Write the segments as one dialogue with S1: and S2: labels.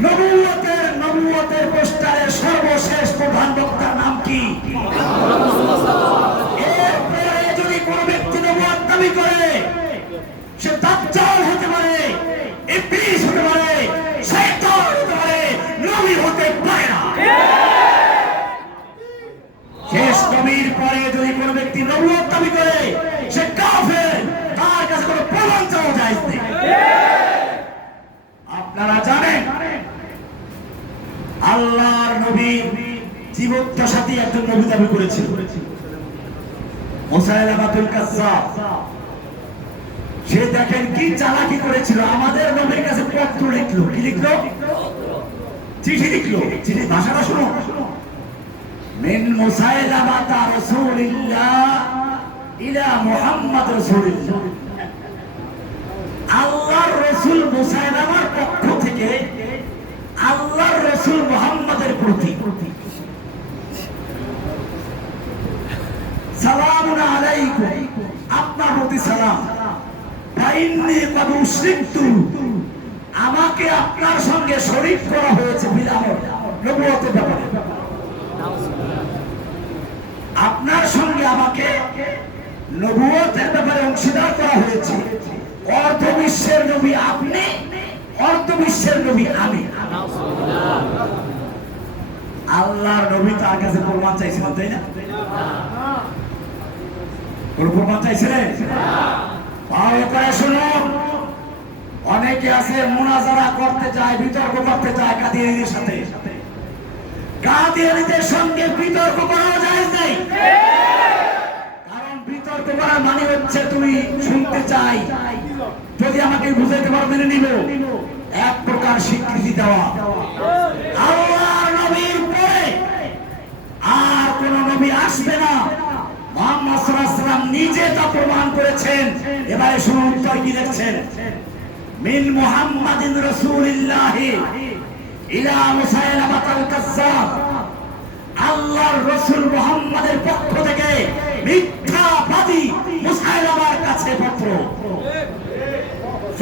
S1: নবুয়তের নবুয়তের পোস্টারের সর্বশেষ প্রধান বক্তার নাম কি? এরপরে যদি কোনো ব্যক্তি নবুয়ত দাবি করে, সে দাজ্জাল হতে পারে, ইবলিস হতে পারে, শয়তান হতে পারে, নবী হতে পারে না। শেষ নবীর পরে যদি কোনো ব্যক্তি নবুয়ত দাবি করে, সে কাফের, তার কাছে কোনো প্রমাণ চাওয়া যায় আপনারা আল্লাহর জীবত্ব সাথী একজন নবী দাবি করেছিল। সে দেখেন কি চালাকি করেছিল। আমাদের নবীর কাছে পত্র লিখলো। কি লিখলো? চিঠি লিখলো। চিঠি ভাষাটা শুনো মিন মুসাইলামাতা রাসূলিল্লাহ ইলা মুহাম্মদ রাসূলিল্লাহ। আল্লাহর রসুল মুসাইলামার পক্ষ থেকে আল্লাহর রসুল মুহাম্মাদের প্রতি। আলাইকুম। আপনার প্রতি সালাম। আমাকে আপনার সঙ্গে শরীক করা হয়েছে আপনার সঙ্গে আমাকে নবুয়তের ব্যাপারে অংশীদার করা হয়েছে। অর্ধ বিশ্বের নবী আপনি নবী আমি আল্লাহর নবী প্রমাণ চাইছিলেন, তাই না? কোন প্রমাণ চাইছিলেন? ভালো করে অনেকে আছে মুনাজারা করতে যায়, বিতর্ক করতে যায় কাদিয়ানিদের সাথে। কাদিয়ানিদের সঙ্গে বিতর্ক করা যায় নাই। কারণ বিতর্ক করার মানে হচ্ছে তুমি শুনতে চাই। যদি আমাকে বুঝাইতে পারো, মেনে নিব। এক প্রকার স্বীকৃতি দেওয়া। আল্লাহ নবীর পরে আর কোন নবী আসবে না। মোহাম্মদ আলাইহি নিজে তা প্রমাণ করেছেন। এবারে শুনুন উত্তর কি দেখছেন? মিন মুহাম্মাদিন রাসূলিল্লাহ ইলা মুসাইলামাতাল কাজ্জাব। আল্লাহর রসুল মুহাম্মাদের পক্ষ থেকে মিথ্যাবাদী মুসাইলামার কাছে পত্র ফাইন্দার আওদালিল্লাহ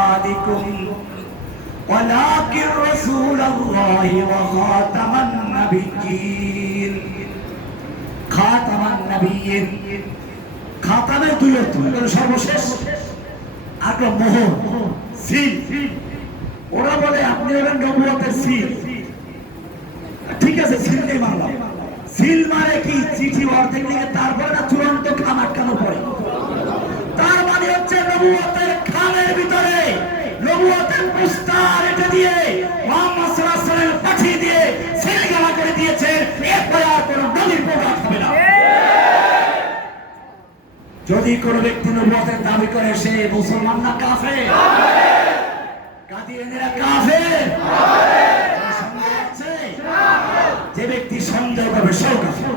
S1: রিজালিকুম ولكن رسول الله وخاتم النبيين خاتم النبيين খাতামের দুই অর্থ এগুলো সর্বশেষ আর একটা মোহর সিল ওরা বলে আপনি হলেন নবুয়তের সিল ঠিক আছে সিল নেই মানলাম সিল মানে কি চিঠি অর্ধেক লিখে তারপরে না চূড়ান্ত খাম আটকানো পড়ে তার মানে হচ্ছে নবুয়তের খামের ভিতরে যদি কোনো ব্যক্তি নবুয়তের দাবি করে সে মুসলমান না কাফের? কাদিয়ানিরা যে ব্যক্তি সন্দেহ করবে, সেও কাফের।